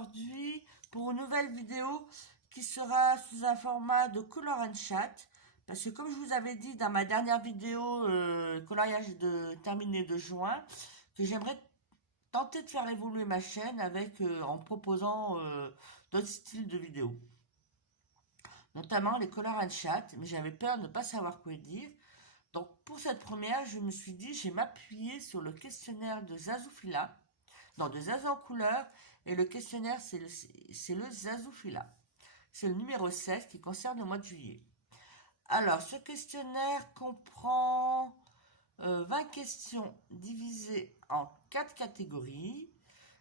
aujourd'hui pour une nouvelle vidéo qui sera sous un format de color and chat. Parce que comme je vous avais dit dans ma dernière vidéo coloriage terminé de juin, que j'aimerais tenter de faire évoluer ma chaîne avec en proposant d'autres styles de vidéos. Notamment les color and chat, mais j'avais peur de ne pas savoir quoi dire. Donc pour cette première, je me suis dit, je vais m'appuyer sur le questionnaire de Zazoufila, non de Zazo en couleur, et le questionnaire c'est le Zazoufila. C'est le numéro 16 qui concerne le mois de juillet. Alors ce questionnaire comprend 20 questions divisées en 4 catégories.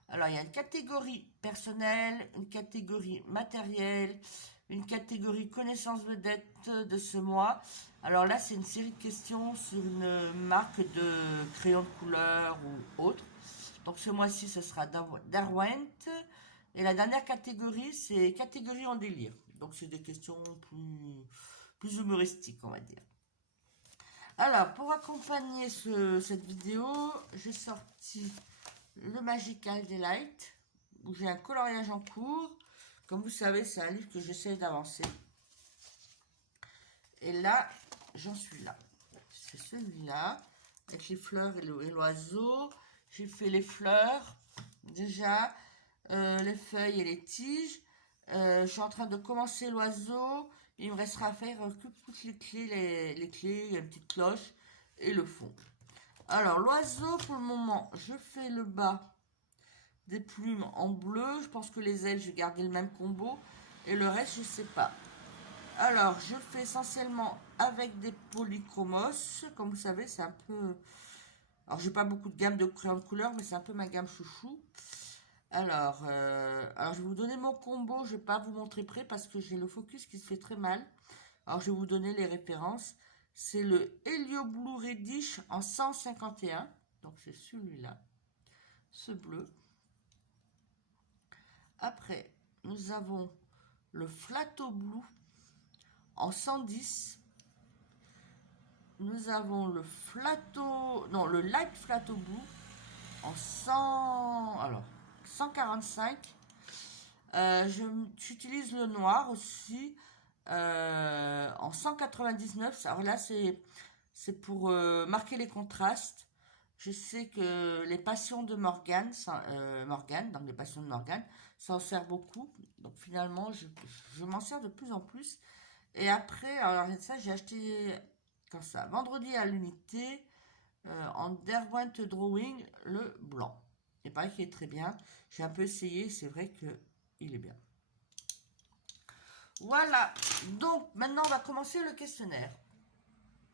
Alors il y a une catégorie personnelle, une catégorie matérielle, une catégorie connaissance vedette de ce mois. Alors là, c'est une série de questions sur une marque de crayon de couleur ou autre. Donc ce mois-ci, ce sera Derwent. Et la dernière catégorie, c'est catégorie en délire. Donc c'est des questions plus humoristiques, on va dire. Alors, pour accompagner cette vidéo, j'ai sorti le Magical Delight, où j'ai un coloriage en cours. Comme vous savez, c'est un livre que j'essaie d'avancer. Et là, j'en suis là. C'est celui-là, avec les fleurs et l'oiseau. J'ai fait les fleurs, déjà, les feuilles et les tiges. Je suis en train de commencer l'oiseau. Il me restera à faire toutes les clés, les clés, il y a une petite cloche et le fond. Alors, l'oiseau, pour le moment, je fais le bas des plumes en bleu. Je pense que les ailes, je vais garder le même combo. Et le reste, je sais pas. Alors, je fais essentiellement avec des polychromos. Comme vous savez, c'est un peu... Alors, j'ai pas beaucoup de gamme de crayons de couleur, mais c'est un peu ma gamme chouchou. Alors, je vais vous donner mon combo. Je vais pas vous montrer près parce que j'ai le focus qui se fait très mal. Alors, je vais vous donner les références. C'est le Helio Blue Reddish en 151. Donc, c'est celui-là. Ce bleu. Après, nous avons le Flato Blue en 110. Nous avons le le Light Flato Blue en 145. J'utilise le noir aussi en 199. Alors là, c'est pour marquer les contrastes. Je sais que les passions de Morgane, donc les passions de Morgane, ça en sert beaucoup. Donc finalement, je m'en sers de plus en plus. Et après, alors ça, j'ai acheté comme ça, vendredi à l'unité, en Derwent Drawing, le blanc. Il paraît qu'il est très bien. J'ai un peu essayé, c'est vrai qu'il est bien. Voilà, donc maintenant on va commencer le questionnaire.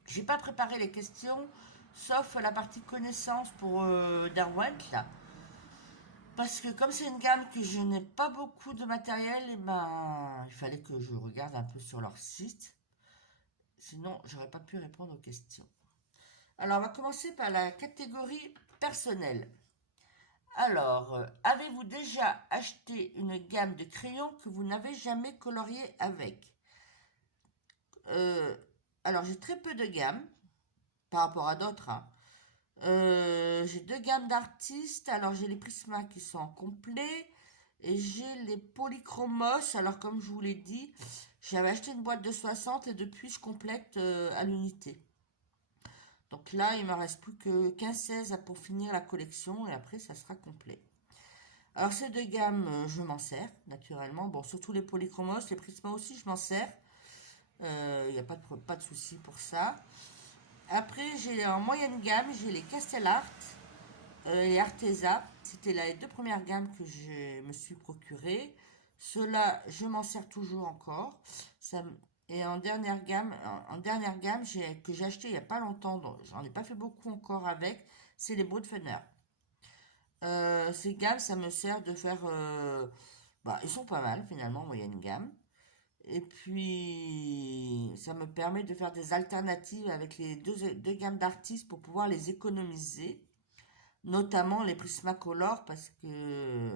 J'ai pas préparé les questions, sauf la partie connaissance pour Derwent là. Parce que comme c'est une gamme que je n'ai pas beaucoup de matériel, et ben il fallait que je regarde un peu sur leur site. Sinon, j'aurais pas pu répondre aux questions. Alors, on va commencer par la catégorie personnelle. Alors, avez-vous déjà acheté une gamme de crayons que vous n'avez jamais colorié avec? Alors, j'ai très peu de gammes par rapport à d'autres, hein. J'ai deux gammes d'artistes. Alors, j'ai les Prisma qui sont en complet et j'ai les Polychromos. Alors, comme je vous l'ai dit, j'avais acheté une boîte de 60 et depuis, je complète à l'unité. Donc là, il me reste plus que 15-16 pour finir la collection et après, ça sera complet. Alors, ces deux gammes, je m'en sers, naturellement. Bon, surtout les Polychromos, les Prisma aussi, je m'en sers. Il n'y a pas de souci pour ça. Après, j'ai en moyenne gamme, j'ai les Castellart, les Arteza. C'était les deux premières gammes que je me suis procurées. Ceux-là, je m'en sers toujours encore. Et en dernière gamme, que j'ai acheté il n'y a pas longtemps, donc j'en ai pas fait beaucoup encore avec, c'est les Bodefenner. Ces gammes, ça me sert de faire... ils sont pas mal finalement, moyenne gamme. Et puis, ça me permet de faire des alternatives avec les deux gammes d'artistes pour pouvoir les économiser. Notamment les Prismacolor parce que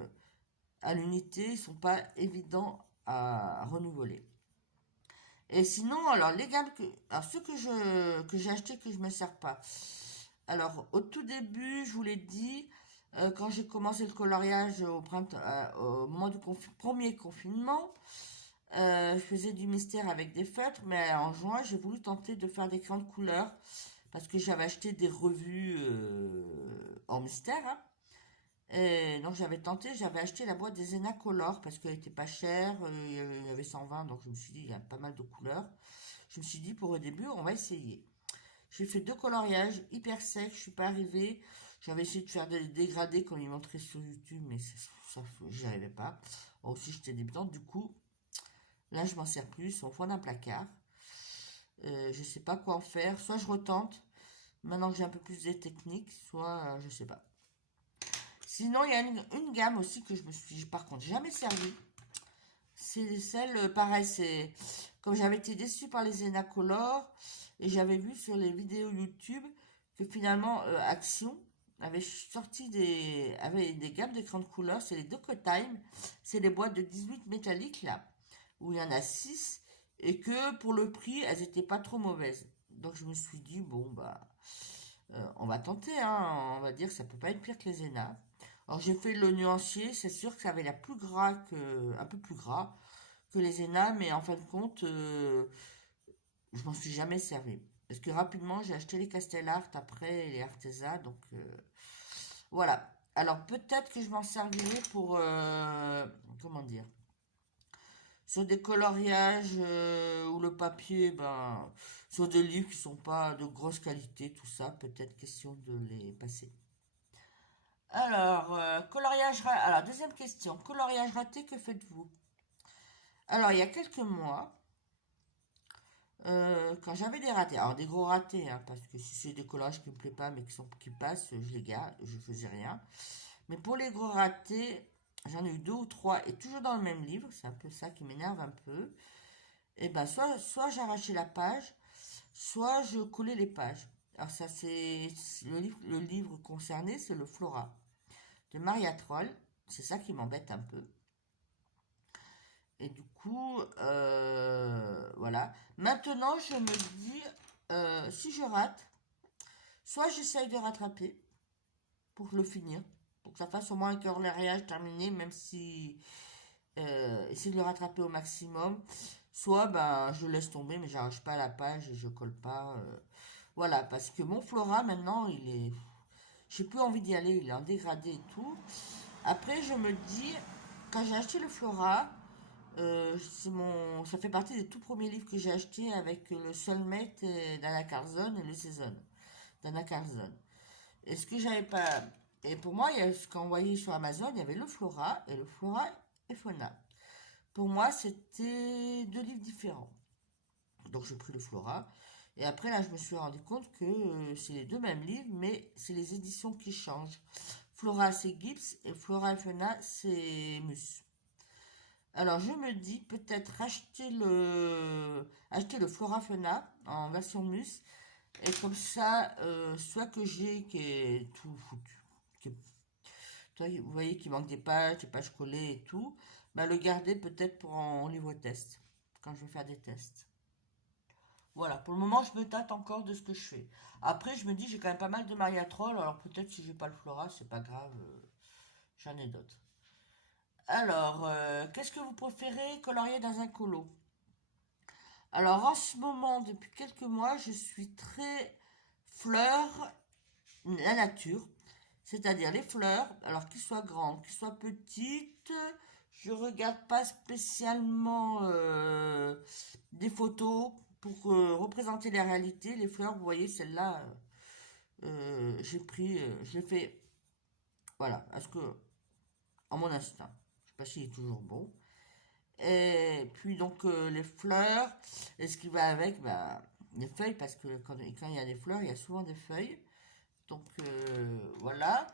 à l'unité, ils sont pas évidents à renouveler. Et sinon, alors les gammes ceux que j'ai acheté que je me sers pas. Alors au tout début, je vous l'ai dit, quand j'ai commencé le coloriage au printemps, au moment du premier confinement, je faisais du mystère avec des feutres, mais en juin, j'ai voulu tenter de faire des crayons de couleur parce que j'avais acheté des revues en mystère, hein. Et donc j'avais tenté, j'avais acheté la boîte des Zena Color parce qu'elle était pas chère, il y avait 120, donc je me suis dit, il y a pas mal de couleurs. Je me suis dit, pour le début, on va essayer. J'ai fait 2 coloriages hyper secs, je suis pas arrivée. J'avais essayé de faire des dégradés comme ils montraient sur YouTube, mais ça, j'y arrivais pas. Aussi, j'étais débutante, du coup, là, je m'en sers plus, au fond d'un placard. Je sais pas quoi en faire, soit je retente, maintenant que j'ai un peu plus de techniques, soit je sais pas. Sinon, il y a une gamme aussi que je me suis par contre jamais servi. C'est celle, pareil, c'est comme j'avais été déçue par les Zena Color et j'avais vu sur les vidéos YouTube que finalement Action avait sorti avait des gammes d'écran de couleurs, c'est les Docotime, c'est les boîtes de 18 métalliques là, où il y en a 6 et que pour le prix, elles étaient pas trop mauvaises. Donc je me suis dit, bon bah, on va tenter, hein, on va dire que ça peut pas être pire que les Zena. Alors j'ai fait le nuancier, c'est sûr que ça avait l'air plus gras un peu plus gras que les Zena, mais en fin de compte, je m'en suis jamais servi. Parce que rapidement, j'ai acheté les Castellart après les Arteza, donc voilà. Alors peut-être que je m'en servirai pour, comment dire, sur des coloriages où le papier, ben, sur des livres qui sont pas de grosse qualité, tout ça, peut-être question de les passer. Alors, alors, deuxième question, coloriage raté, que faites-vous? Alors, il y a quelques mois, quand j'avais des ratés, alors des gros ratés, hein, parce que si c'est des collages qui me plaisent pas mais qui passent, je les garde, je faisais rien. Mais pour les gros ratés, j'en ai eu 2 ou 3 et toujours dans le même livre, c'est un peu ça qui m'énerve un peu. Et ben soit j'arrachais la page, soit je collais les pages. Alors ça c'est le livre concerné, c'est le Flora de Maria Troll. C'est ça qui m'embête un peu. Et du coup, voilà. Maintenant, je me dis, si je rate, soit j'essaye de rattraper pour le finir, pour que ça fasse au moins un coloriage terminé, même si essayer de le rattraper au maximum. Soit ben, je laisse tomber, mais j'arrache pas la page et je colle pas. Voilà, parce que mon Flora maintenant, il est. J'ai plus envie d'y aller, il est en dégradé et tout. Après, je me dis, quand j'ai acheté le Flora, ça fait partie des tout premiers livres que j'ai achetés avec le Soulmate d'Anna Carlson et le Season d'Anna Carlson. Et ce que j'avais pas. Et pour moi, il y a ce qu'on voyait sur Amazon, il y avait le Flora et le Flora et Fauna. Pour moi, c'était 2 livres différents. Donc j'ai pris le Flora. Et après, là, je me suis rendu compte que c'est les 2 mêmes livres, mais c'est les éditions qui changent. Flora, c'est Gibbs, et Flora et Fauna, c'est Mus. Alors je me dis peut-être acheter le Flora Fauna en version Mus, et comme ça, soit que j'ai qui est tout foutu, vous voyez qu'il manque des pages collées et tout, bah le garder peut-être pour en livre test, quand je vais faire des tests. Voilà, pour le moment je me tâte encore de ce que je fais. Après je me dis j'ai quand même pas mal de Maria Troll, alors peut-être si j'ai pas le Flora, c'est pas grave, j'en ai d'autres. Alors, qu'est-ce que vous préférez colorier dans un colo? Alors en ce moment, depuis quelques mois, je suis très fleurs, la nature, c'est-à-dire les fleurs, alors qu'ils soient grandes, qu'ils soient petites, je regarde pas spécialement des photos pour représenter la réalité. Les fleurs, vous voyez, celle-là, j'ai pris, je l'ai fait, voilà, parce que, en mon instinct, je sais pas s'il est toujours bon. Et puis donc les fleurs, et ce qui va avec, bah, les feuilles, parce que quand il y a des fleurs, il y a souvent des feuilles. Donc voilà.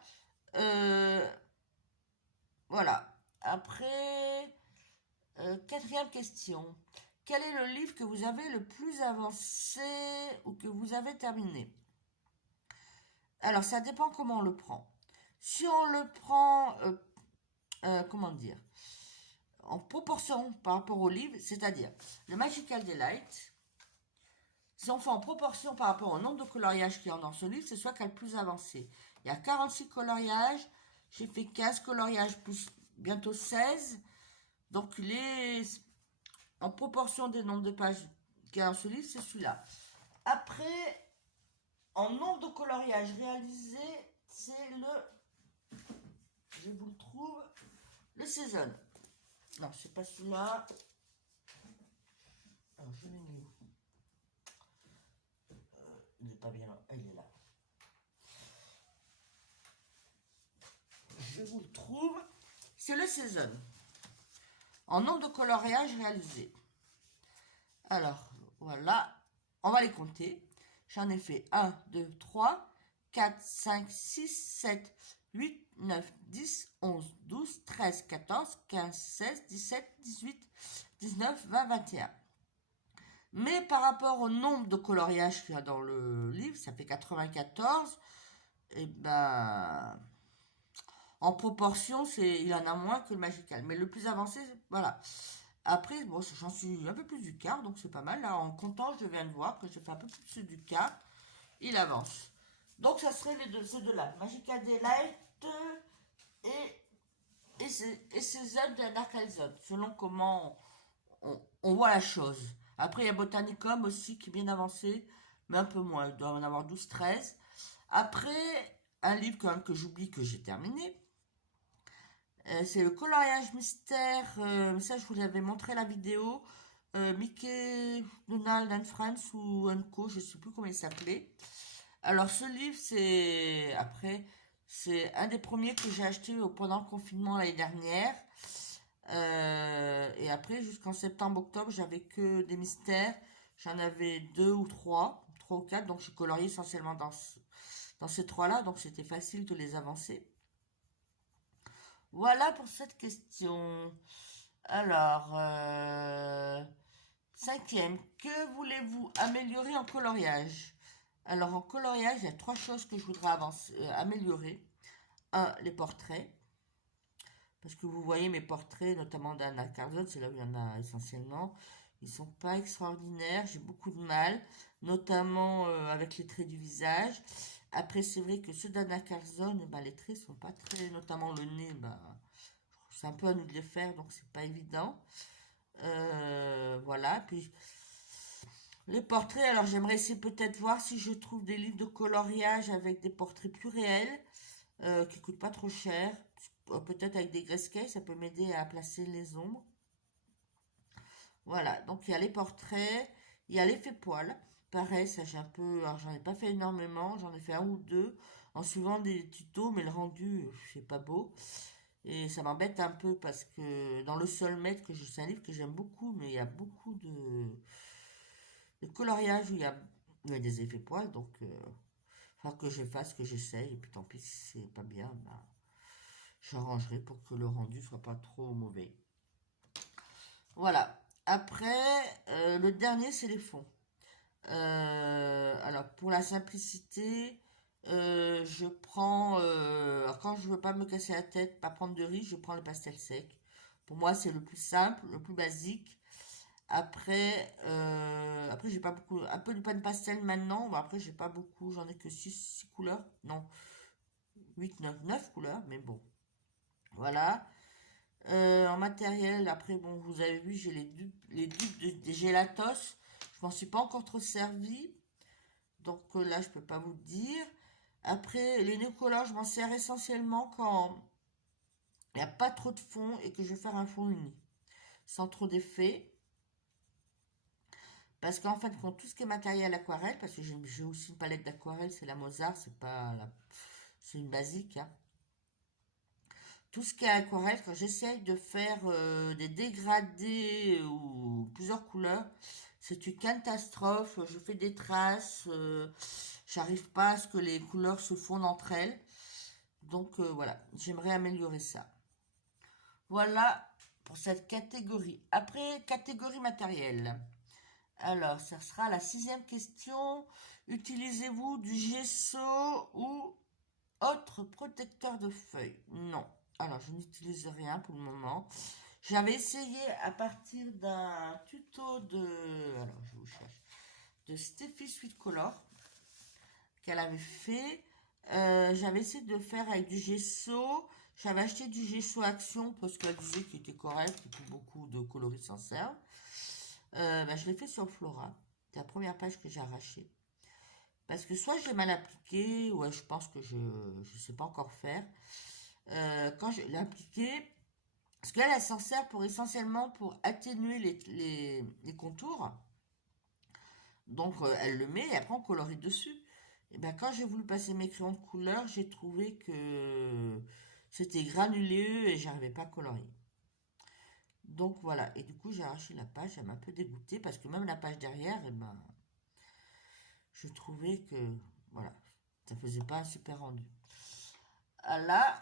Euh, voilà. Après, quatrième question. Quel est le livre que vous avez le plus avancé ou que vous avez terminé? Alors ça dépend comment on le prend. Si on le prend, comment dire, en proportion par rapport au livre, c'est-à-dire le Magical Delight, si on fait en proportion par rapport au nombre de coloriages qu'il y a dans ce livre, c'est soit qu'il y a le plus avancé. Il y a 46 coloriages, J'ai fait 15 coloriages plus bientôt 16. Donc il est en proportion des nombres de pages qu'il y a dans ce livre, c'est celui-là. Après, en nombre de coloriages réalisés, c'est le... Je vous le trouve. Le Season. Non, c'est pas celui-là. Alors, je l'ai mis où? Il n'est pas bien là. Il est là. Je vous le trouve. C'est le Season. En nombre de coloriages réalisés. Alors, voilà. On va les compter. J'en ai fait 1, 2, 3, 4, 5, 6, 7, 8, 9, 10, 11, 12, 13, 14, 15, 16, 17, 18, 19, 20, 21. Mais par rapport au nombre de coloriages qu'il y a dans le livre, ça fait 94, et ben, en proportion, il y en a moins que le Magical. Mais le plus avancé, voilà. Après, bon, j'en suis un peu plus du quart, donc c'est pas mal. Là, en comptant, je viens de voir que j'ai fait un peu plus du quart. Il avance. Donc, ça serait ces deux-là. Magical Delight et ces zones de Dark Zone, selon comment on voit la chose. Après, il y a Botanicum aussi qui est bien avancé, mais un peu moins. Il doit en avoir 12-13. Après, un livre quand même que j'oublie que j'ai terminé. C'est le coloriage mystère. Ça, je vous avais montré la vidéo. Mickey, Donald and Friends ou Co. Je ne sais plus comment il s'appelait. Alors, ce livre, c'est un des premiers que j'ai acheté pendant le confinement l'année dernière. Et après, jusqu'en septembre-octobre, j'avais que des mystères. J'en avais 3 ou 4. Donc, j'ai colorié essentiellement dans ces 3-là. Donc, c'était facile de les avancer. Voilà pour cette question. Alors, cinquième, que voulez-vous améliorer en coloriage? Alors, en coloriage, il y a 3 choses que je voudrais améliorer. Un, les portraits. Parce que vous voyez mes portraits, notamment d'Anna Carlson, c'est là où il y en a essentiellement. Ils sont pas extraordinaires, j'ai beaucoup de mal, notamment avec les traits du visage. Après, c'est vrai que ceux d'Anna Carlson, les traits sont pas très, notamment le nez, c'est un peu à nous de les faire, donc c'est pas évident. Voilà, puis les portraits, alors j'aimerais essayer peut-être voir si je trouve des livres de coloriage avec des portraits plus réels, qui coûtent pas trop cher. Peut-être avec des grayscale, ça peut m'aider à placer les ombres. Voilà, donc il y a les portraits, il y a l'effet poil. Pareil, ça j'ai un peu, alors j'en ai pas fait énormément, j'en ai fait un ou deux en suivant des tutos, mais le rendu, c'est pas beau. Et ça m'embête un peu parce que dans le Soulmate, c'est un livre que j'aime beaucoup, mais il y a beaucoup de coloriage où il y a des effets poils, donc enfin que je fasse, que j'essaye, et puis tant pis si c'est pas bien, j'arrangerai pour que le rendu soit pas trop mauvais. Voilà. Après, le dernier, c'est les fonds. Alors, pour la simplicité, je prends, quand je veux pas me casser la tête, pas prendre de riz, je prends le pastel sec. Pour moi, c'est le plus simple, le plus basique. Après j'ai pas beaucoup, un peu du pan pastel maintenant. Bon, après, j'ai pas beaucoup, j'en ai que 6 couleurs. Non, 8 9 couleurs, mais bon. Voilà. En matériel, après, bon, vous avez vu, j'ai les dupes des Gelatos. Je m'en suis pas encore trop servi. Donc là, je peux pas vous le dire. Après, les néocolores, je m'en sers essentiellement quand il n'y a pas trop de fond et que je vais faire un fond uni. Sans trop d'effet. Parce qu'en fait, quand tout ce qui est matériel aquarelle, parce que j'ai aussi une palette d'aquarelle, c'est la Mozart, c'est pas la, c'est une basique, hein. Tout ce qui est aquarelle, quand j'essaye de faire des dégradés ou plusieurs couleurs, c'est une catastrophe. Je fais des traces, j'arrive pas à ce que les couleurs se fondent entre elles. Donc voilà, j'aimerais améliorer ça. Voilà pour cette catégorie. Après, catégorie matérielle. Alors, ça sera la 6e question. Utilisez-vous du gesso ou autre protecteur de feuilles? Non. Alors, je n'utilise rien pour le moment. J'avais essayé à partir d'un tuto alors je vous cherche, de Steffi Sweet Color qu'elle avait fait. J'avais essayé de le faire avec du gesso J'avais acheté du Gesso Action parce qu'elle disait qu'il était correct et que beaucoup de coloris s'en servent. Ben, je l'ai fait sur Flora. C'est la première page que j'ai arrachée. Parce que soit j'ai mal appliqué, ouais, je pense que je ne sais pas encore faire. Quand je l'ai appliqué, parce que là, elle s'en sert pour essentiellement pour atténuer les contours. Donc, elle le met et après on colorie dessus. Et ben, quand j'ai voulu passer mes crayons de couleur, j'ai trouvé que c'était granuleux et j'arrivais pas à colorier. Donc voilà, et du coup j'ai arraché la page, elle m'a un peu dégoûtée parce que même la page derrière, eh ben, je trouvais que voilà, ça faisait pas un super rendu. Ah, là,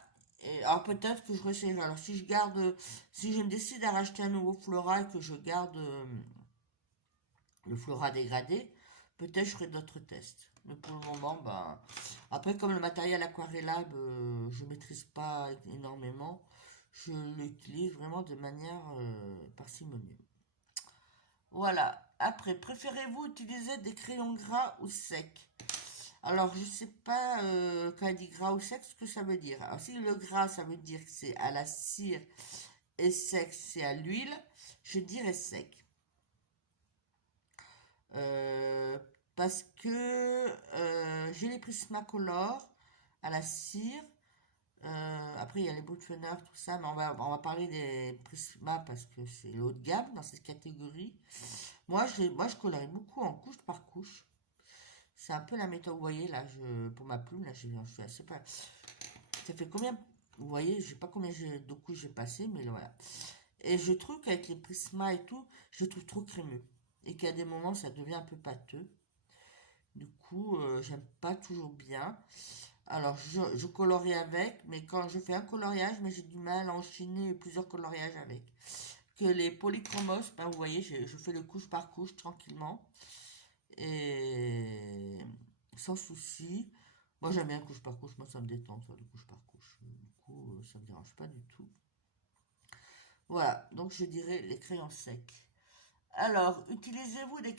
alors peut-être que je ressayerai. Alors si je garde, si je me décide à racheter un nouveau Flora et que je garde le Flora dégradé, peut-être je ferai d'autres tests. Mais pour le moment, ben, après comme le matériel Aquarellab, je maîtrise pas énormément, je l'utilise vraiment de manière parcimonieuse. Voilà. Après, préférez-vous utiliser des crayons gras ou secs? Alors, je sais pas quand elle dit gras ou sec ce que ça veut dire. Alors, si le gras, ça veut dire que c'est à la cire et sec, c'est à l'huile, je dirais sec. Euh, Parce que j'ai les Prismacolor à la cire. Après, il y a les Bootfener, tout ça, mais on va parler des Prisma parce que c'est le haut de gamme dans cette catégorie. Moi, je colorie beaucoup en couche par couche. C'est un peu la méthode, vous voyez, là, pour ma plume, là, je suis assez pas. Ça fait combien, vous voyez, je sais pas combien de couches j'ai passé, mais voilà. Et je trouve qu'avec les Prisma et tout, je trouve trop crémeux. Et qu'à des moments, ça devient un peu pâteux. Du coup, j'aime pas toujours bien. Alors, je colorie avec, mais quand je fais un coloriage, mais j'ai du mal à enchaîner plusieurs coloriages avec. Que les polychromos, ben, vous voyez, je fais le couche par couche tranquillement. Et sans souci. Moi, j'aime bien couche par couche. Moi, ça me détend, ça, de couche par couche. Du coup, ça me dérange pas du tout. Voilà, donc je dirais les crayons secs. Alors, utilisez-vous des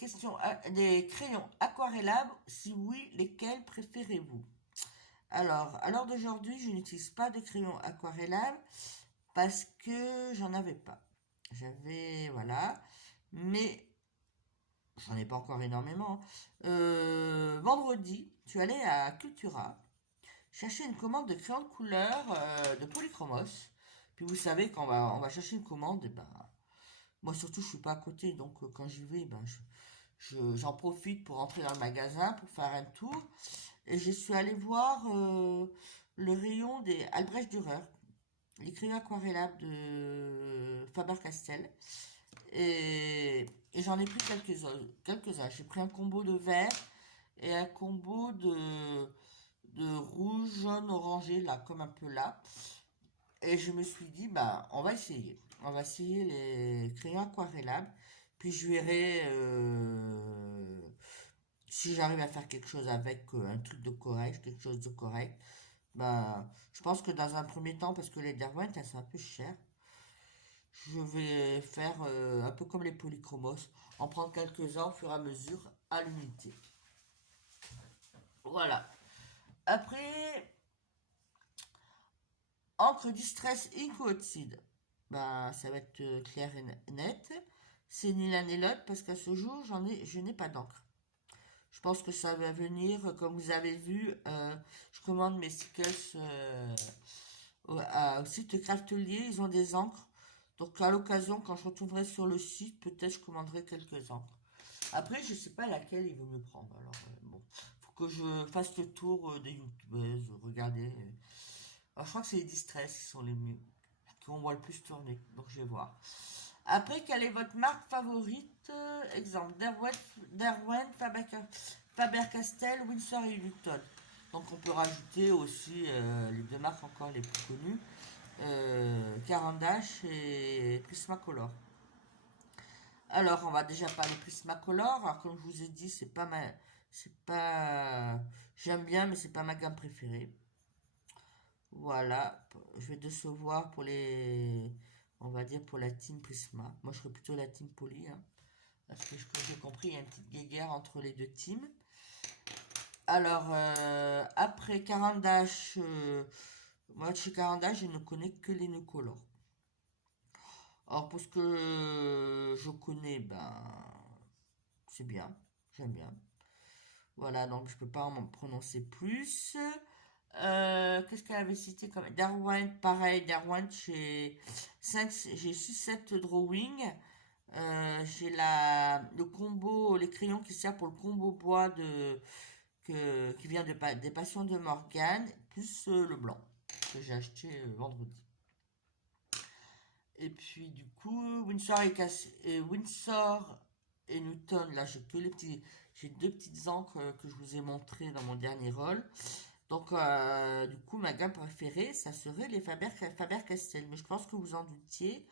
crayons aquarellables? Si oui, lesquels préférez-vous? Alors, à l'heure d'aujourd'hui, je n'utilise pas de crayons aquarellables parce que j'en avais pas. J'avais, voilà. Mais j'en ai pas encore énormément. Vendredi, je suis allée à Cultura chercher une commande de crayons de couleur de polychromos. Puis vous savez, quand on va chercher une commande, et ben, moi surtout je suis pas à côté, donc quand j'y vais, ben, j'en profite pour entrer dans le magasin, pour faire un tour. Et je suis allée voir le rayon des Albrecht Dürer, les crayons aquarellables de Faber-Castell. Et j'en ai pris quelques-uns. J'ai pris un combo de vert et un combo de rouge, jaune, orangé, là, comme un peu là. Et je me suis dit, bah, on va essayer. On va essayer les crayons aquarellables. Puis je verrai si j'arrive à faire quelque chose avec un truc de correct, quelque chose de correct. Bah, je pense que dans un premier temps, parce que les Derwent, elles sont un peu chères, je vais faire un peu comme les polychromos, en prendre quelques-uns au fur et à mesure à l'unité. Voilà. Après, encre Distress Ink ou Oxide. Ben, ça va être clair et net. C'est ni l'un ni l'autre parce qu'à ce jour, je n'ai pas d'encre. Je pense que ça va venir, comme vous avez vu, je commande mes stickers au site Craftelier, ils ont des encres. Donc à l'occasion, quand je retournerai sur le site, peut-être je commanderai quelques encres. Après, je sais pas laquelle il vaut mieux prendre. Alors bon, faut que je fasse le tour des youtubeuses, regarder. Alors, je crois que c'est les Distress qui sont les mieux, qu'on voit le plus tourner. Donc je vais voir. Après, quelle est votre marque favorite? Exemple, Derwent, Faber-Castell, Winsor et Luton. Donc on peut rajouter aussi les deux marques encore les plus connues, Caran d'Ache et Prismacolor. Alors on va déjà parler Prismacolor. Alors comme je vous ai dit, c'est pas, j'aime bien, mais c'est pas ma gamme préférée. Voilà, je vais décevoir pour on va dire pour la team Prisma. Moi je serais plutôt la team Poly, hein, parce que j'ai compris, il y a une petite guéguerre entre les deux teams. Alors, après Caran d'Ache, Moi, chez Caranda, je ne connais que les nœuds color. Alors, pour ce que je connais, ben, c'est bien. J'aime bien. Voilà, donc je peux pas en prononcer plus. Qu'est-ce qu'elle avait cité comme Darwin, pareil, Darwin, j'ai 6-7 drawing. J'ai le combo, les crayons qui servent pour le combo bois qui vient des Passions de Morgane, plus le blanc que j'ai acheté vendredi. Et puis du coup, Windsor et Newton, là j'ai deux petites encres que je vous ai montrées dans mon dernier rôle. Donc du coup, ma gamme préférée, ça serait les Faber-Castell. Mais je pense que vous en doutiez,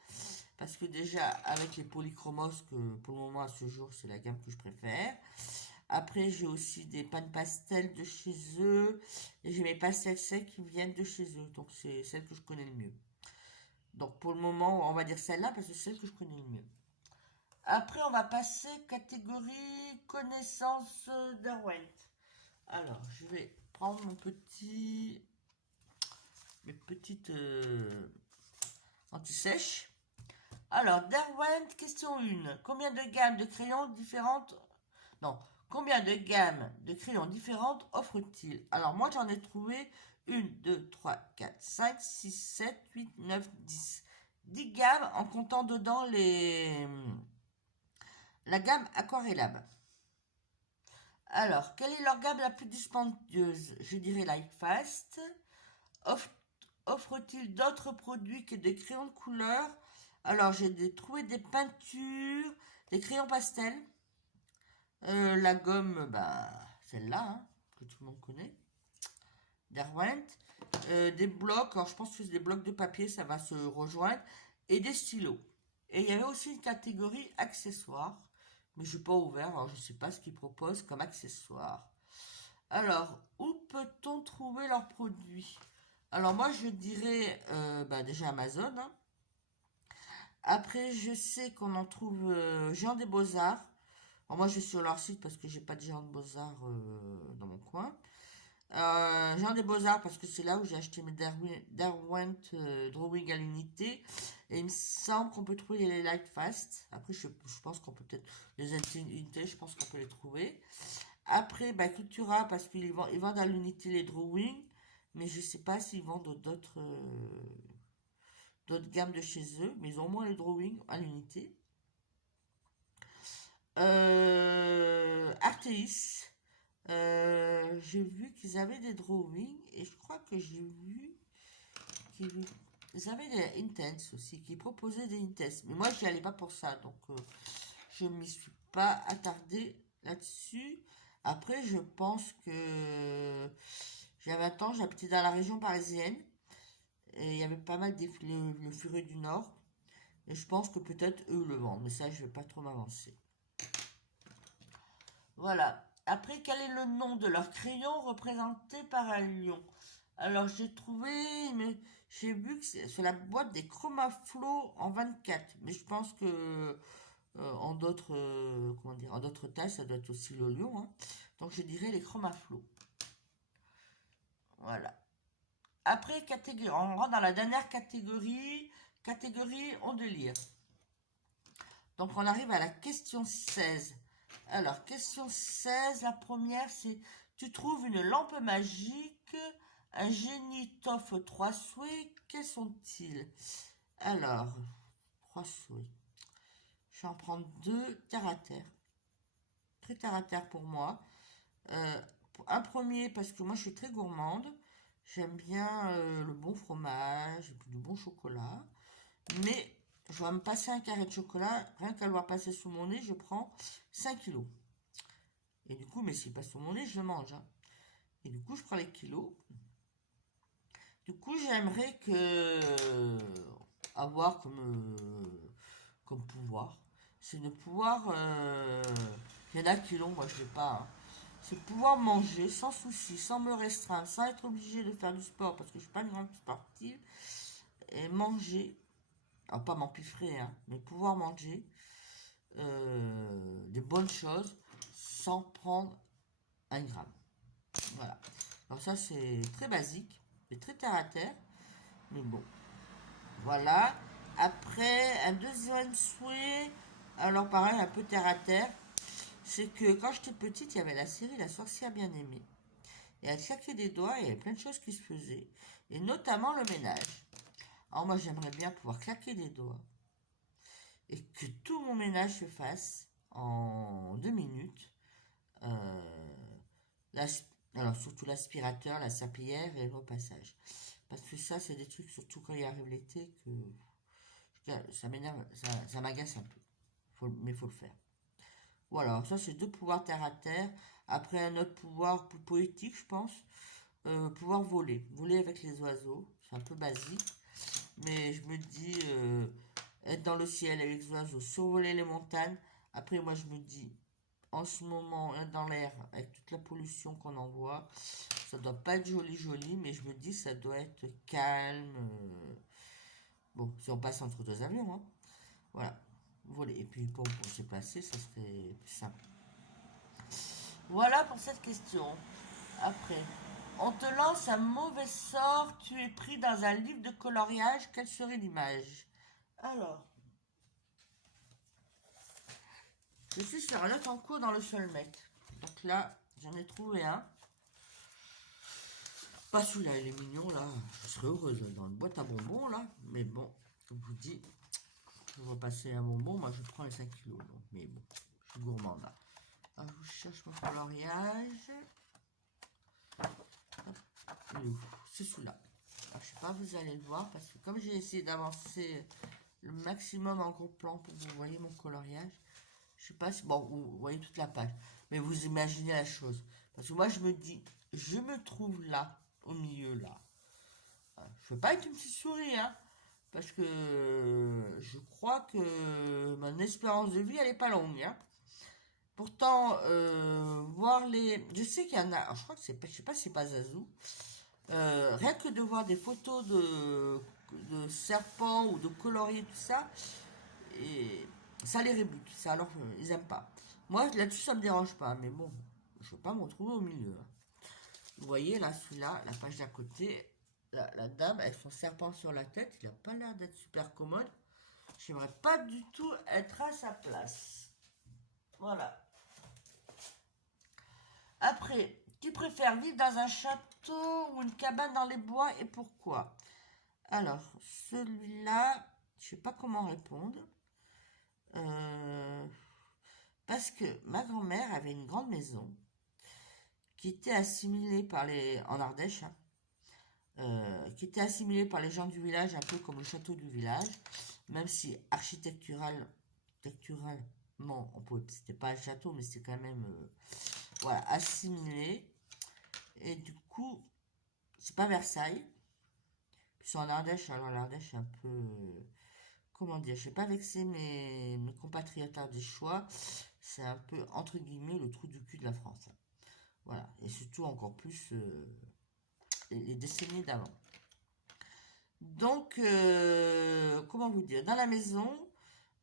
parce que déjà avec les polychromos, que pour le moment à ce jour, c'est la gamme que je préfère. Après, j'ai aussi des pâtes pastel de chez eux. Et j'ai mes pastels secs qui viennent de chez eux. Donc, c'est celle que je connais le mieux. Donc, pour le moment, on va dire celle-là parce que c'est celle que je connais le mieux. Après, on va passer catégorie connaissance Derwent. Alors, je vais prendre mes petites anti-sèches. Alors, Derwent, question 1. Combien de gammes de crayons différentes... Non, combien de gammes de crayons différentes offre-t-il? Alors, moi, j'en ai trouvé 1, 2, 3, 4, 5, 6, 7, 8, 9, 10. 10 gammes en comptant dedans la gamme Aquarellab. Alors, quelle est leur gamme la plus dispendieuse? Je dirais Lightfast. Offre-t-il d'autres produits que des crayons de couleur? Alors, j'ai trouvé des peintures, des crayons pastels. La gomme, bah, celle-là, hein, que tout le monde connaît. Derwent. Des blocs, alors je pense que c'est des blocs de papier, ça va se rejoindre. Et des stylos. Et il y avait aussi une catégorie accessoires. Mais je n'ai pas ouvert, alors je ne sais pas ce qu'ils proposent comme accessoires. Alors, où peut-on trouver leurs produits? Alors moi, je dirais bah, déjà Amazon. Hein. Après, je sais qu'on en trouve Géant des Beaux-Arts. Alors, moi, je suis sur leur site parce que j'ai pas de Géant de Beaux-Arts dans mon coin. Géant des Beaux-Arts parce que c'est là où j'ai acheté mes Derwent Drawing à l'unité. Et il me semble qu'on peut trouver les Lightfast. Après, je pense qu'on peut peut-être les unités, je pense qu'on peut les trouver. Après, bah, Cultura parce qu'ils vendent à l'unité les drawings. Mais je sais pas s'ils vendent d'autres gammes de chez eux. Mais ils ont au moins les drawings à l'unité. Arteis. J'ai vu qu'ils avaient des drawings et je crois que j'ai vu qu'ils avaient des intense aussi, qui proposaient des intense. Mais moi, je n'y allais pas pour ça, donc je ne m'y suis pas attardée là-dessus. Après, je pense que j'avais un temps, j'habitais dans la région parisienne et il y avait pas mal le Furet du Nord. Et je pense que peut-être eux le vendent, mais ça, je vais pas trop m'avancer. Voilà. Après, quel est le nom de leur crayon représenté par un lion? Alors, j'ai vu que c'est sur la boîte des Chromaflow en 24. Mais je pense que en d'autres en d'autres tailles, ça doit être aussi le lion. Hein. Donc, je dirais les Chromaflow. Voilà. Après, catégorie, on rentre dans la dernière catégorie. Catégorie on délire. Donc, on arrive à la question 16. Alors, question 16, la première, c'est tu trouves une lampe magique, un génie t'offre 3 souhaits, quels sont-ils? Alors, 3 souhaits. Je vais en prendre 2 terre à terre. Très terre à terre pour moi. Un premier, parce que moi je suis très gourmande. J'aime bien le bon fromage et puis le bon chocolat. Mais je vais me passer un carré de chocolat, rien qu'à le voir passer sous mon nez, je prends 5 kilos. Et du coup, mais s'il passe sur mon nez, je le mange. Hein. Et du coup, je prends les kilos. Du coup, j'aimerais avoir comme pouvoir. C'est de pouvoir... il y en a qui l'ont, moi je l'ai pas. Hein. C'est de pouvoir manger sans souci, sans me restreindre, sans être obligé de faire du sport, parce que je ne suis pas une grande sportive. Et manger, alors pas m'empiffrer, hein, mais pouvoir manger des bonnes choses sans prendre 1 gramme. Voilà. Alors ça c'est très basique, mais très terre à terre. Mais bon, voilà. Après, un deuxième souhait, alors pareil, un peu terre à terre, c'est que quand j'étais petite, il y avait la série La sorcière bien aimée. Et elle claquait des doigts et il y avait plein de choses qui se faisaient. Et notamment le ménage. Alors moi, j'aimerais bien pouvoir claquer des doigts et que tout mon ménage se fasse en 2 minutes. Euh, alors surtout l'aspirateur, la serpillière et le repassage. Parce que ça, c'est des trucs, surtout quand il arrive l'été, que ça m'énerve, ça m'agace un peu. Mais il faut le faire. Voilà, ça c'est deux pouvoirs terre à terre. Après un autre pouvoir plus poétique, je pense, pouvoir voler. Voler avec les oiseaux, c'est un peu basique. Mais je me dis, être dans le ciel avec les oiseaux, survoler les montagnes. Après, moi je me dis, en ce moment, dans l'air, avec toute la pollution qu'on envoie, ça doit pas être joli joli, mais je me dis ça doit être calme. Bon, si on passe entre deux avions, hein. Voilà, voler. Et puis pour se placer, ça serait plus simple. Voilà pour cette question. Après, on te lance un mauvais sort, tu es pris dans un livre de coloriage, quelle serait l'image? Alors, je suis sur un autre en cours dans le Solmec. Donc là, j'en ai trouvé un. Pas celui-là, il est mignon là. Je serais heureuse dans une boîte à bonbons là. Mais bon, comme je vous dis, je vais passer un bonbon. Moi, je prends les 5 kilos. Donc, mais bon, je suis gourmande là. Alors, je cherche mon coloriage. Il est où? C'est celui-là. Alors, je sais pas, vous allez le voir parce que comme j'ai essayé d'avancer le maximum en gros plan pour que vous voyez mon coloriage, je sais pas si, bon, vous voyez toute la page, mais vous imaginez la chose. Parce que moi, je me dis, je me trouve là, au milieu là. Je veux pas être une petite souris, hein, parce que je crois que mon espérance de vie, elle est pas longue, hein. Pourtant, voir les... Je sais qu'il y en a... Alors, je crois que c'est pas... Je sais pas si c'est pas Zazou. Rien que de voir des photos de serpents ou de colorier, tout ça, et ça les rébute. Ça, alors, ils aiment pas. Moi, là-dessus, ça me dérange pas. Mais bon, je veux pas me retrouver au milieu, hein. Vous voyez, là, celui-là, la page d'à côté, la dame avec son serpent sur la tête, il a pas l'air d'être super commode. J'aimerais pas du tout être à sa place. Voilà. Après, qui préfère vivre dans un château ou une cabane dans les bois et pourquoi? Alors, celui-là, je sais pas comment répondre. Euh, Parce que ma grand-mère avait une grande maison qui était assimilée par les... en Ardèche, hein, qui était assimilée par les gens du village, un peu comme le château du village, même si architecturalement, c'était pas un château, mais c'était quand même, voilà, assimilé. Et du coup, c'est pas Versailles, c'est en Ardèche, alors l'Ardèche est un peu, comment dire, je sais pas vexer mes compatriotes ardéchois, c'est un peu, entre guillemets, le trou du cul de la France, hein. Voilà, et surtout encore plus les décennies d'avant. Donc, comment vous dire, dans la maison,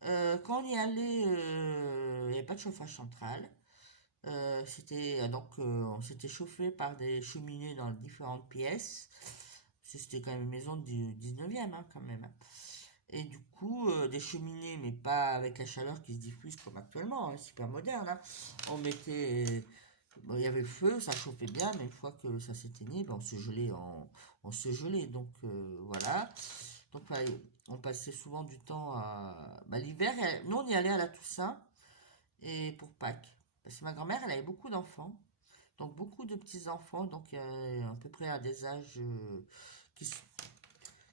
quand on y allait, il n'y avait pas de chauffage central. On s'était chauffé par des cheminées dans différentes pièces. C'était quand même une maison du 19e, hein, quand même. Et du coup, des cheminées, mais pas avec la chaleur qui se diffuse comme actuellement, hein, super moderne, hein. On mettait, bon, il y avait le feu, ça chauffait bien, mais une fois que ça s'éteignait, ben, on se gelait. Donc voilà. Donc on passait souvent du temps à, ben, l'hiver. Nous on y allait à la Toussaint et pour Pâques. Parce que ma grand-mère, elle avait beaucoup d'enfants, donc beaucoup de petits-enfants, donc à peu près à des âges qui,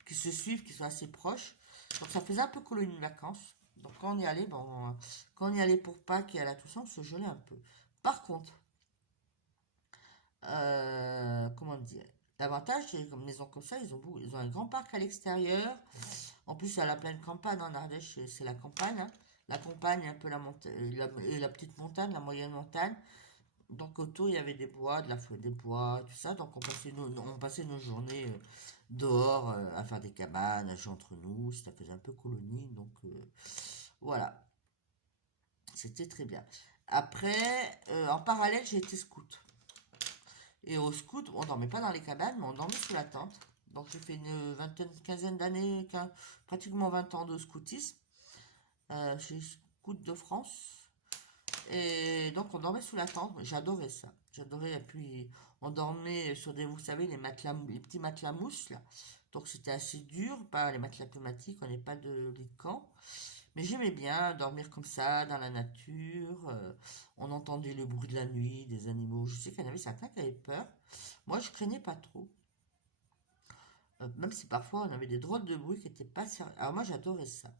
qui se suivent, qui sont assez proches. Donc ça faisait un peu colonie de vacances. Donc quand on y allait, bon, quand on y allait pour Pâques et à la Toussaint, on se gelait un peu. Par contre, comment dire, l'avantage, c'est comme maison comme ça, ils ont un grand parc à l'extérieur. En plus, à la pleine campagne en Ardèche, c'est la campagne, hein. La campagne, un peu la petite montagne, la moyenne montagne. Donc autour, il y avait des bois, de la feuille des bois, tout ça. Donc on passait nos journées dehors à faire des cabanes, à jouer entre nous. Ça faisait un peu colonie. Donc voilà, c'était très bien. Après, en parallèle, j'ai été scout. Et au scout, on dormait pas dans les cabanes, mais on dormait sous la tente. Donc j'ai fait une vingtaine, quinzaine d'années, pratiquement 20 ans de scoutisme chez Scouts de France. Et donc on dormait sous la tente. J'adorais ça. J'adorais. Et puis on dormait sur des, vous savez, les matelas, les petits matelas mousse là. Donc c'était assez dur, pas les matelas pneumatiques, on n'est pas de lit de camp. Mais j'aimais bien dormir comme ça, dans la nature. On entendait le bruit de la nuit, des animaux. Je sais qu'il y en avait certains qui avaient peur. Moi, je craignais pas trop. Même si parfois on avait des drôles de bruits qui n'étaient pas sérieux. Alors moi, j'adorais ça.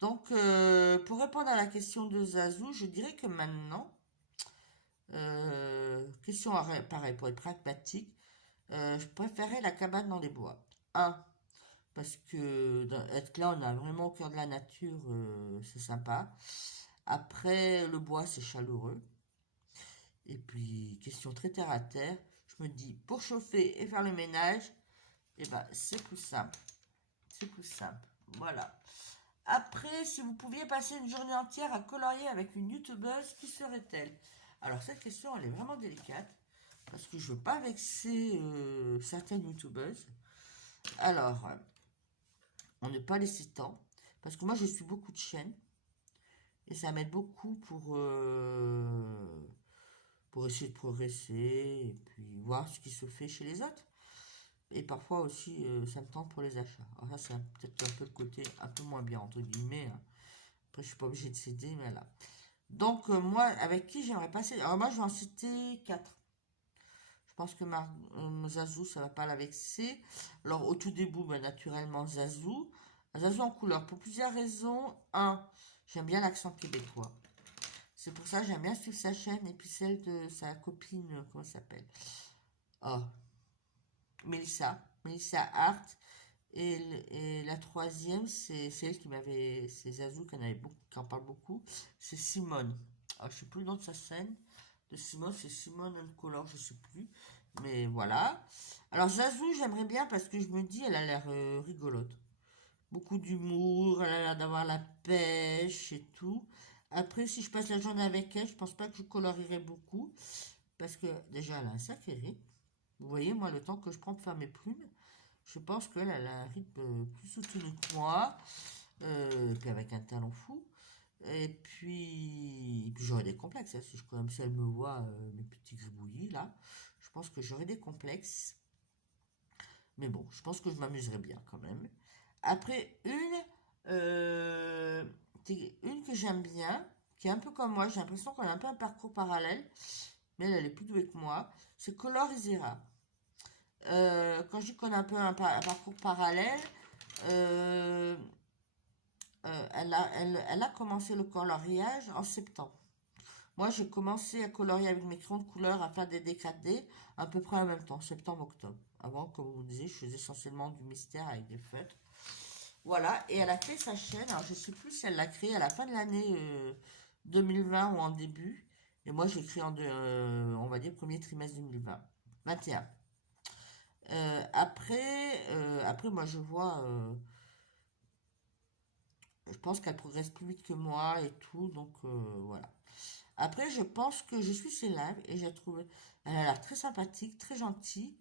Donc, pour répondre à la question de Zazou, je dirais que maintenant, question pareil, pour être pragmatique, je préférais la cabane dans les bois. Un, parce que être là, on a vraiment au cœur de la nature, c'est sympa. Après, le bois, c'est chaleureux. Et puis, question très terre à terre, je me dis, pour chauffer et faire le ménage, eh ben, c'est plus simple. C'est plus simple. Voilà. Après, si vous pouviez passer une journée entière à colorier avec une youtubeuse, qui serait-elle? Alors, cette question, elle est vraiment délicate, parce que je veux pas vexer certaines youtubeuses. Alors, on n'est pas les temps, parce que moi, je suis beaucoup de chaînes, et ça m'aide beaucoup pour essayer de progresser, et puis voir ce qui se fait chez les autres. Et parfois aussi, ça me tente pour les achats. Alors ça, c'est peut-être un peu le côté un peu moins bien, entre guillemets, hein. Après, je suis pas obligée de céder, mais là. Donc, moi, avec qui j'aimerais passer? Alors, moi, je vais en citer quatre. Je pense que Zazou, ça va pas la vexer. Alors, au tout début, ben, naturellement, Zazou. Zazou en couleur, pour plusieurs raisons. Un, j'aime bien l'accent québécois. C'est pour ça que j'aime bien suivre sa chaîne et puis celle de sa copine, comment elle s'appelle? Oh, Mélissa Hart. Et la troisième, c'est elle qui m'avait, c'est Zazou qui en parle beaucoup, c'est Simone. Alors, je sais plus le nom de sa scène, de Simone, c'est Simone Color, je sais plus, mais voilà. Alors Zazou, j'aimerais bien parce que je me dis, elle a l'air rigolote. Beaucoup d'humour, elle a l'air d'avoir la pêche et tout. Après, si je passe la journée avec elle, je pense pas que je colorierai beaucoup, parce que déjà, elle a un sacré rythme. Vous voyez, moi, le temps que je prends pour faire mes plumes, je pense qu'elle a un rythme plus soutenu que moi, puis avec un talent fou. Et puis j'aurais des complexes, hein, si elle me voit, mes petits gribouillis là, je pense que j'aurais des complexes. Mais bon, je pense que je m'amuserais bien quand même. Après, euh, une que j'aime bien, qui est un peu comme moi, j'ai l'impression qu'on a un peu un parcours parallèle, mais elle est plus douée que moi, c'est Color Isera. Quand je dis qu'on a un peu un parcours parallèle, euh, elle a commencé le coloriage en septembre. Moi, j'ai commencé à colorier avec mes crayons de couleur, à faire des décadés, à peu près en même temps, septembre-octobre. Avant, comme vous disiez, je faisais essentiellement du mystère avec des feutres. Voilà, et elle a créé sa chaîne. Alors, je sais plus si elle l'a créée à la fin de l'année 2020 ou en début. Et moi, j'ai créé on va dire, premier trimestre 2020. 21. Après, moi, je pense qu'elle progresse plus vite que moi et tout, donc voilà. Après, je pense que je suis ses lives et j'ai trouvé, elle a l'air très sympathique, très gentille,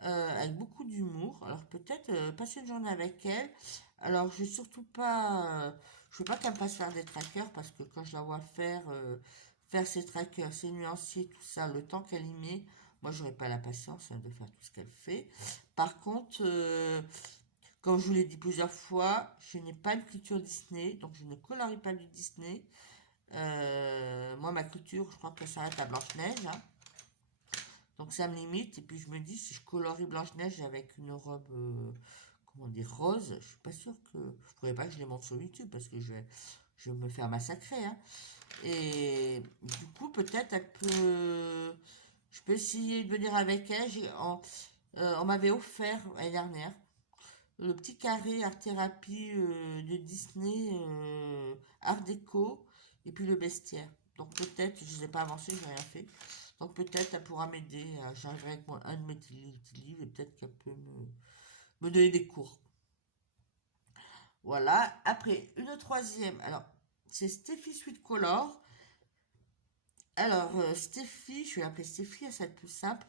avec beaucoup d'humour. Alors peut-être passer une journée avec elle. Alors je vais surtout pas, je veux pas qu'elle me fasse faire des trackers parce que quand je la vois faire ses trackers, ses nuanciers, tout ça, le temps qu'elle y met, moi j'aurais pas la patience hein, de faire tout ce qu'elle fait. Par contre, comme je vous l'ai dit plusieurs fois, je n'ai pas une culture Disney, donc je ne colorie pas du Disney. Moi, ma culture, je crois qu'elle s'arrête à Blanche-Neige, hein. Donc ça me limite. Et puis je me dis, si je colorie Blanche-Neige avec une robe, comment dire, rose, je suis pas sûre que... Je pourrais pas que je les montre sur YouTube parce que je vais me faire massacrer, hein. Et du coup, peut-être elle peut... Je peux essayer de venir avec elle. On m'avait offert l'année dernière le petit carré art thérapie de Disney, art déco, et puis le bestiaire. Donc peut-être, je ne sais pas avancé, je n'ai rien fait. Donc peut-être elle pourra m'aider. J'arriverai avec un de mes petits livres et peut-être qu'elle peut me donner des cours. Voilà. Après, une troisième. Alors, c'est Steffi Sweet Color. Alors, Steffi, je vais l'appeler Steffi, ça va être plus simple.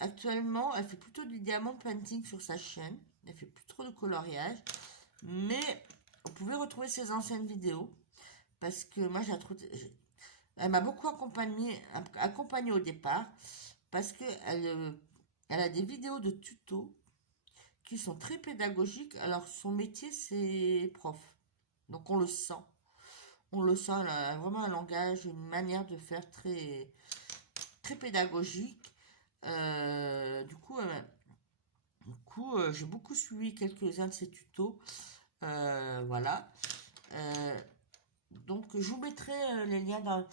Actuellement, elle fait plutôt du diamond painting sur sa chaîne. Elle fait plus trop de coloriage. Mais vous pouvez retrouver ses anciennes vidéos. Parce que moi, elle m'a beaucoup accompagné au départ. Parce que elle a des vidéos de tutos qui sont très pédagogiques. Alors, son métier, c'est prof. Donc, on le sent. On le sent, elle a vraiment un langage, une manière de faire très, très pédagogique. J'ai beaucoup suivi quelques-uns de ses tutos. Voilà. Euh, donc, je vous mettrai les liens dans.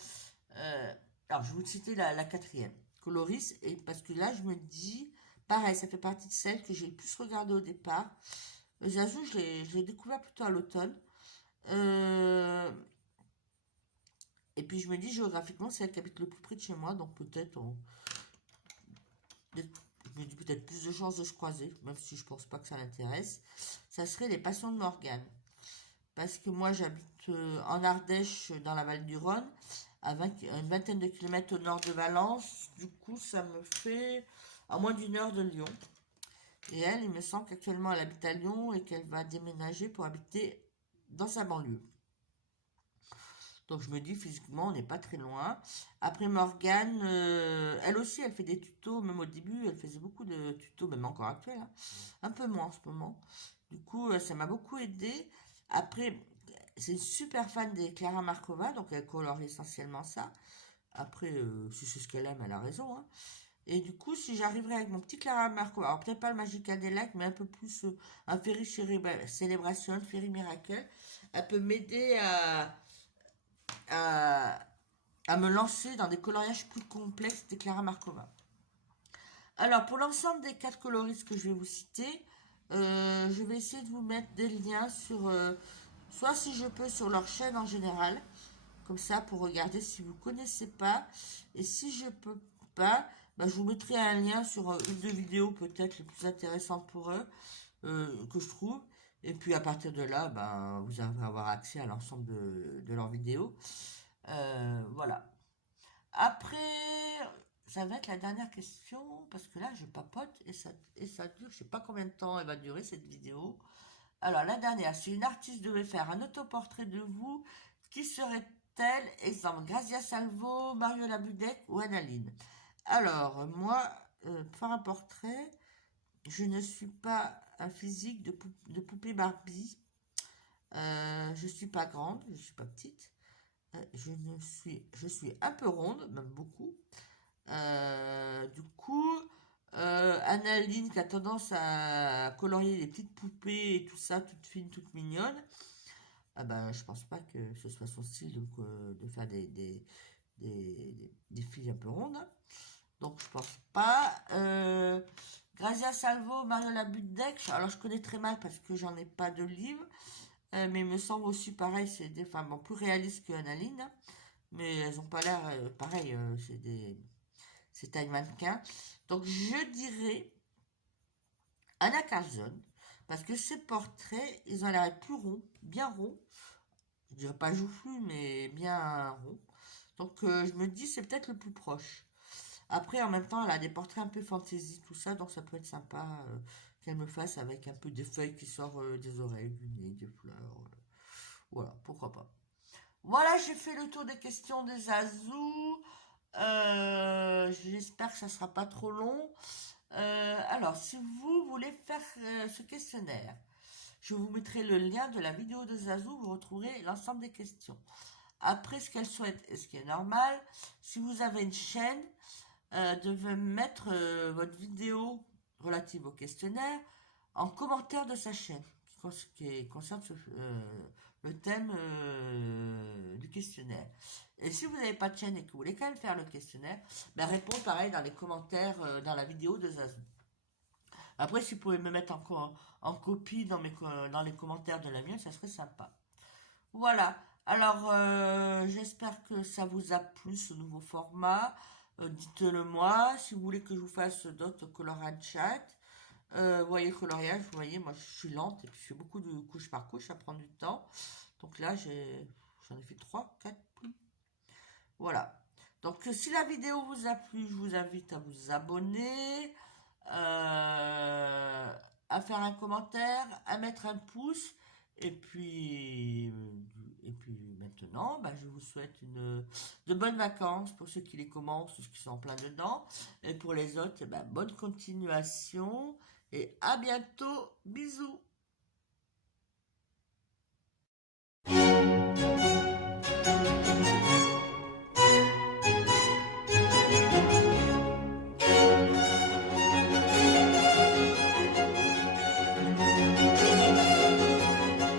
euh, alors, je vais vous citer la quatrième, Coloris, et parce que là, je me dis, pareil, ça fait partie de celles que j'ai le plus regardé au départ. Zazu, je l'ai découvert plutôt à l'automne. Euh, et puis, je me dis, géographiquement, c'est elle qui habite le plus près de chez moi, donc je me dis peut-être plus de chances de se croiser, même si je pense pas que ça l'intéresse. Ça serait les Passions de Morgane. Parce que moi, j'habite en Ardèche, dans la vallée du Rhône, une vingtaine de kilomètres au nord de Valence. Du coup, ça me fait à moins d'une heure de Lyon. Et elle, il me semble qu'actuellement, elle habite à Lyon et qu'elle va déménager pour habiter dans sa banlieue. Donc je me dis physiquement on n'est pas très loin. Après Morgane, elle aussi elle fait des tutos, même au début elle faisait beaucoup de tutos, même encore actuel, hein. Un peu moins en ce moment. Du coup ça m'a beaucoup aidé. Après c'est une super fan des Clara Markova, donc elle colorie essentiellement ça. Après si c'est ce qu'elle aime, elle a raison, hein. Et du coup si j'arriverais avec mon petit Clara Markova, alors peut-être pas le Magic Cadillac, mais un peu plus un Fairy Celebration, Fairy Miracle, elle peut m'aider à, à me lancer dans des coloriages plus complexes des Clara Markova. Alors, pour l'ensemble des 4 coloristes que je vais vous citer, je vais essayer de vous mettre des liens sur, soit si je peux, sur leur chaîne en général, comme ça pour regarder si vous ne connaissez pas. Et si je peux pas, bah, je vous mettrai un lien sur une de vidéos peut-être les plus intéressantes pour eux, que je trouve. Et puis à partir de là, ben, vous allez avoir accès à l'ensemble de leurs vidéos. Voilà. Après, ça va être la dernière question, parce que là, je papote et ça dure, je sais pas combien de temps elle va durer cette vidéo. Alors, la dernière, si une artiste devait faire un autoportrait de vous, qui serait-elle? Exemple, Grazia Salvo, Mariola Budek ou Annaline. Alors, moi, pour faire un portrait, je ne suis pas un physique de poupée Barbie. Je suis pas grande, je suis pas petite. Je suis un peu ronde, même beaucoup. Du coup, Annaline qui a tendance à colorier les petites poupées et tout ça, toutes fines, toutes mignonnes. Ah ben, je pense pas que ce soit son style de faire des filles un peu rondes. Donc je pense pas. Grazia Salvo, Mariola Budek. Alors je connais très mal parce que j'en ai pas de livre. Mais il me semble aussi pareil, c'est des femmes bon, plus réalistes que Annaline. Mais elles ont pas l'air pareil, c'est taille mannequin. Donc je dirais Anna Carlson, parce que ses portraits, ils ont l'air plus ronds, bien ronds. Je dirais pas joufflu, mais bien rond. Donc je me dis c'est peut-être le plus proche. Après, en même temps, elle a des portraits un peu fantasy, tout ça, donc ça peut être sympa qu'elle me fasse avec un peu des feuilles qui sortent des oreilles, du nez, des fleurs. Voilà, pourquoi pas. Voilà, j'ai fait le tour des questions des Azous. J'espère que ça sera pas trop long. Alors, si vous voulez faire ce questionnaire, je vous mettrai le lien de la vidéo de Zazou, vous retrouverez l'ensemble des questions. Après, ce qu'elle souhaite et ce qui est normal, si vous avez une chaîne, de mettre votre vidéo relative au questionnaire en commentaire de sa chaîne, qui concerne le thème du questionnaire. Et si vous n'avez pas de chaîne et que vous voulez quand même faire le questionnaire, ben répondez pareil dans les commentaires dans la vidéo de Zazou. Après, si vous pouvez me mettre en copie dans les commentaires de la mienne, ça serait sympa. Voilà. Alors, j'espère que ça vous a plu ce nouveau format. Dites-le moi. Si vous voulez que je vous fasse d'autres coloriage chat. Vous voyez le coloriage, vous voyez, moi je suis lente et puis je fais beaucoup de couche par couche, ça prend du temps. Donc là, j'en ai fait 3, 4. Voilà. Donc, si la vidéo vous a plu, je vous invite à vous abonner, à faire un commentaire, à mettre un pouce. Et puis maintenant, bah, je vous souhaite de bonnes vacances pour ceux qui les commencent, ceux qui sont en plein dedans. Et pour les autres, eh ben, bonne continuation et à bientôt. Bisous.